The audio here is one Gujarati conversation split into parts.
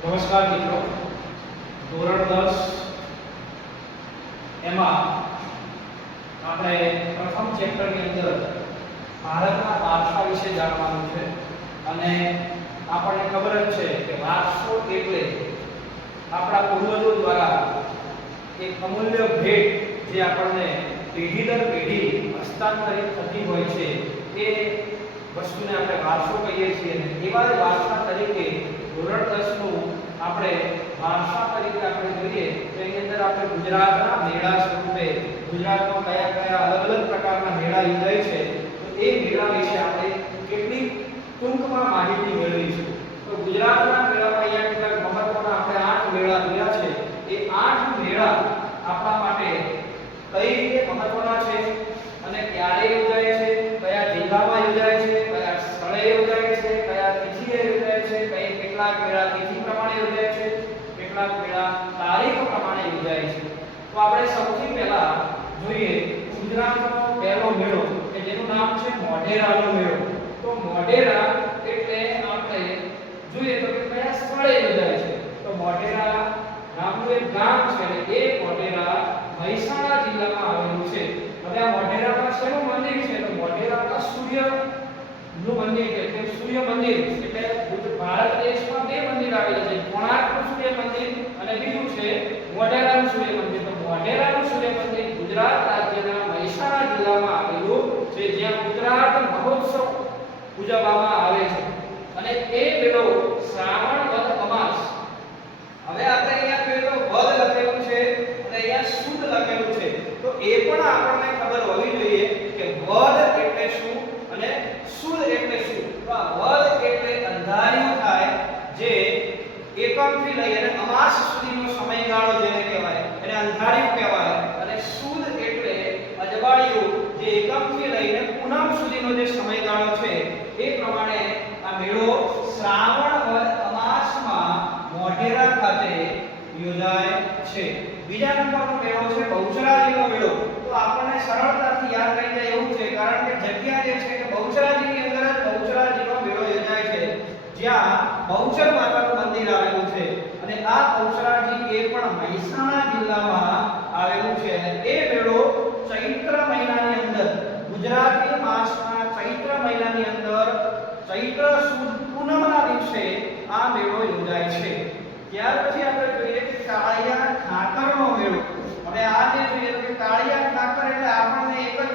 નમસ્કાર મિત્રો, ધોરણ 10 એમાં આપણે પ્રથમ ચેપ્ટરની અંદર ભારતના વારસા વિશે જાણવાનું છે. અને આપણને ખબર જ છે કે વારસો એટલે આપણા પૂર્વજો દ્વારા એક અમૂલ્ય ભેટ જે આપણને પેઢી દર પેઢી હસ્તાંતરિત થતી હોય છે એ વસ્તુને આપણે વારસો કહીએ છીએ. અને એવા જ વારસા તરીકે ધોરણ 10 નું આપણે વારસા તરીકે આપણે જોઈએ તો એની અંદર આપણે ગુજરાતના મેળા સ્વરૂપે ગુજરાતમાં કયા કયા અલગ અલગ પ્રકારના મેળા યોજાય છે તો એ મેળા વિશે આપણે કેટલી ટૂંકમાં માહિતી મેળવીશું. તો ગુજરાતના મેળામાં અહીંયા કેટલાક મહત્વના આપણે 8 મેળા જોયા છે. એ 8 મેળા આપણા માટે કઈ રીતે મહત્વના છે અને ક્યારે યોજાય છે, કયા જિલ્લામાં યોજાય છે, કયા સ્થળે યોજાય છે, કયા તિથિએ યોજાય છે, કેટલાક મેળા તિથિ પ્રમાણે યોજાય છે, કેટલાક મેળા તારીખ પ્રમાણે યોજાય છે. તો આપણે સૌથી પહેલા જોઈએ ગુજરાતનો પહેલો મેળો કે જેનું નામ છે મોઢેરાનો મેળો. તો મોઢેરા એટલે આપણે જોઈએ તો કે કયા સ્થળે યોજાય છે. તો મોઢેરા નામનું એક ગામ છે અને એ મોઢેરા મહેસાણા જિલ્લામાં આવેલું છે. હવે આ મોઢેરામાં શેનું મંદિર છે? તો મોઢેરામાં સૂર્યનું મંદિર છે. એટલે સૂર્ય મંદિર એટલે ભારત દેશમાં બે મંદિર આવેલા છે, કોણાર્કનું સૂર્ય મંદિર અને બીજું છે મોઢેરાનું સૂર્ય મંદિર. તો મોઢેરાનું સૂર્ય મંદિર ગુજરાત રાજ્યના મહેસાણા જિલ્લામાં આવેલું છે, જ્યાં ગુજરાત મહોત્સવ ઉજવવામાં આવે છે. અને એ મેળો શ્રાવણ વદ અમાસ. હવે આપણે અહીંયા જોઈએ તો વદ લખેલું છે અને અહીંયા સુદ લખેલું છે. તો એ પણ આપણને ખબર હોવી જોઈએ કે વદ એટલે શું અને સુદ એટલે શું. તો આ વદ એટલે અંધારિયું થાય જે એકમથી લઈ અને અમાસ સુધીનો સમયગાળો જેને કહેવાય એને અંધારિયું કહેવાય. અને સુદ એટલે અજવાળિયું જે એકમથી લઈને પૂનમ સુધીનો જે સમયગાળો છે એ પ્રમાણે આ મેળો શ્રાવણ વદ અમાસમાં મોઢેરા ખાતે યોજાય છે. બીજા નંબરનો મેળો છે બહુચરાજીનો મેળો. તો આપણને સરળતાથી યાદ રહી જાય એવું છે કારણ કે જગ્યા જે છે કે બહુચરાજીની અંદર જ બહુચરાજીનો મેળો યોજાય છે, જ્યાં બહુચર માતાનું મંદિર આવેલું છે. અને આ બહુચરાજી એ પણ મહેસાણા જિલ્લામાં આવેલું છે. અને એ મેળો ચૈત્ર મહિનાની અંદર ગુજરાતી માસના ચૈત્ર મહિનાની અંદર ચૈત્ર સુદ પૂનમના દિવસે આ મેળો યોજાય છે. ત્યાર પછી આપણે જોઈએ કે કાળિયા ઠાકરનો મેળો. હવે આ જે જોઈએ તો કે કાળિયા ઠાકર એટલે આપણને એક જ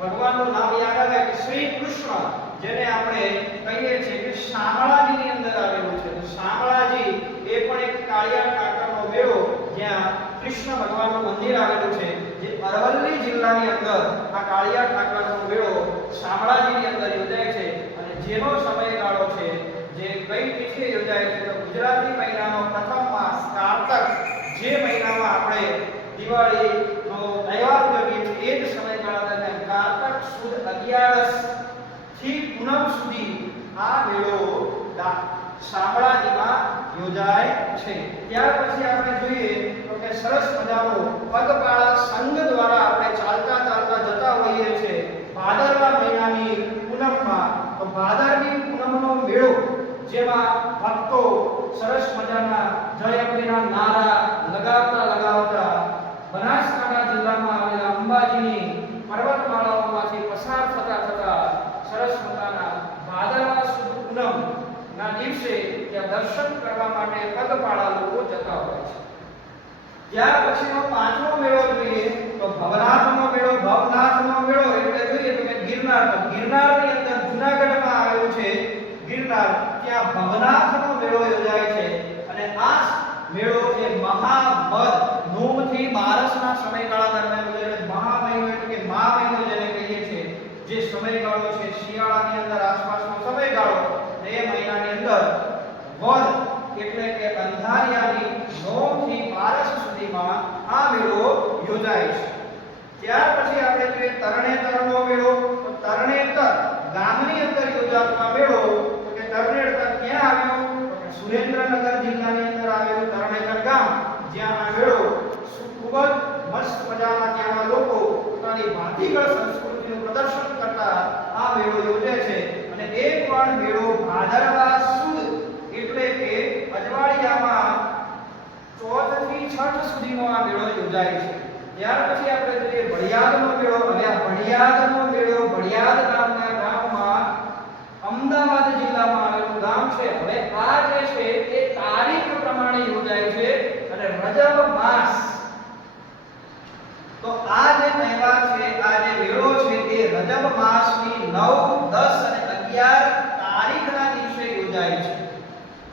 ભગવાનનું નામ યાદ આવે કે શ્રી કૃષ્ણ, જેને આપણે કહીએ છીએ કે શામળાજીની અંદર આવેલું છે. તો શામળાજી એ પણ એક કાળિયા ઠાકરનો મેળો જ્યાં કૃષ્ણ ભગવાનનું મંદિર આવેલું છે, જે અરવલ્લી જિલ્લાની અંદર આ કાળિયા ઠાકરનો મેળો શામળાજીની અંદર યોજાય છે. અને જેનો સમયગાળો છે જે કઈ તિથિએ યોજાય છે તો ગુજરાતી મહિનાનો પ્રથમ માસ કારતક, જે મહિનામાં આપણે દિવાળીનો તહેવાર ઉજવીએ છીએ એ જ સમયગાળા દરમિયાન કારતક સુદ 11 થી પૂનમ સુધી આ મેળો શામળાજીમાં યોજાય છે. ત્યાર પછી આપણે જોઈએ તો કે સરસ મજાનો પગપાળા સંઘ દ્વારા આપણે ચાલતા ચાલતા જતા હોઈએ છીએ ભાદરવા મહિનાની પૂનમમાં. તો ભાદરવી પૂનમનો મેળો જેમાં ભક્તો સરસ મજાના જય અંબેના નારા લગાવતા બનાસકાંઠા જિલ્લામાં આવેલા અંબાજીની પર્વતમાળાઓમાંથી પસાર થતા સરસ મજાના ભાદરવા સુદ પૂનમના દિવસે ત્યાં દર્શન કરવા માટે પગપાળા લોકો જતા હોય છે. ત્યાર પછીનો પાંચમો મેળો જોઈએ તો ભવનાથનો મેળો. ભવનાથનો મેળો એટલે જોઈએ તો કે ગિરનાર. તો ગિરનારની અંદર જૂનાગઢમાં આવેલું છે ગિરનાર, ત્યાં ભવનાથનો મેળો યોજાય છે. અને આ મેળો જે મહાવદ નોમથી બારસના સમયગાળા દરમિયાન યોજાય. મહા મહિનો એટલે કે મહા મહિનો જેને કહીએ છીએ, જે સમયગાળો છે શિયાળાની અંદર આસપાસનો સમયગાળો, એ મહિનાની અંદર વદ એટલે કે અંધારિયાની નોમથી બારસ સુધીમાં આ મેળો યોજાય છે. ત્યાર પછી આપણે જોઈએ તરણેતરનો મેળો. તો તરણેતર ગામની અંદર યોજાતો મેળો. તો કે તરણેતર ક્યાં આવ્યું? તો કે સુરેન્દ્રનગર જિલ્લાની અંદર આવેલું તરણેતર ગામ, જ્યાં આ મેળો ખૂબ જ મસ્ત મજાના ત્યાંના લોકો પોતાની ભાતીગળ સંસ્કૃતિનું પ્રદર્શન કરતા આ મેળો યોજે છે. અને એક પણ મેળો ભાદરવા સુદ એટલે કે અજવાળિયામાં યોજાય છે. ત્યાર પછી આપણે જોઈએ ભળિયાદનો મેળો. હવે આ ભળિયાદનો મેળો ભળિયાદ નામના ગામમાં અમદાવાદ જિલ્લામાં આવેલું ગામ છે. હવે આ જે છે તે તારીખ પ્રમાણે યોજાય છે અને રજબ માસ. તો આ જે તહેવાર છે, આ જે મેળો છે તે રજબ માસની 9, 10 અને 11 તારીખના દિવસે યોજાય છે.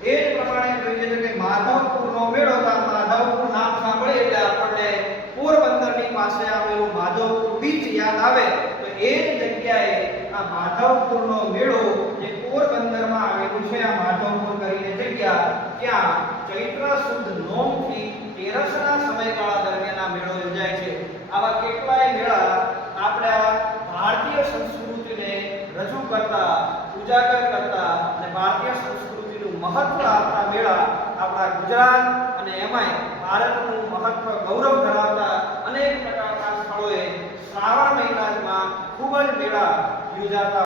એ જ પ્રમાણે જોઈએ તો કે માધવપુરનો મેળો. માધવપુર નામ સાંભળે એટલે આપણને પોરબંદરની પાસે આવેલું માધવપુર બીચ યાદ આવે. તો એ જ જગ્યાએ આ માધવપુરનો મેળો જે પોરબંદરમાં આવેલું છે, આ માધવપુર કરીને જગ્યા, ત્યાં ચૈત્ર સુદ નોમથી તેરસના સમયગાળા દરમિયાન આ મેળો યોજાય છે. આવા કેટલાય મેળા આપણે ભારતીય સંસ્કૃતિને રજૂ કરતા, ઉજાગર કરતા અને ભારતીય સંસ્કૃતિનું મહત્વ આપતા મેળા આપણા ગુજરાત અને એમાંય ભારતનું મહત્વ ગૌરવ ધરાવતા અનેક પ્રકારના સ્થળોએ શ્રાવણ મહિનામાં ખૂબ જ મેળા યોજાતા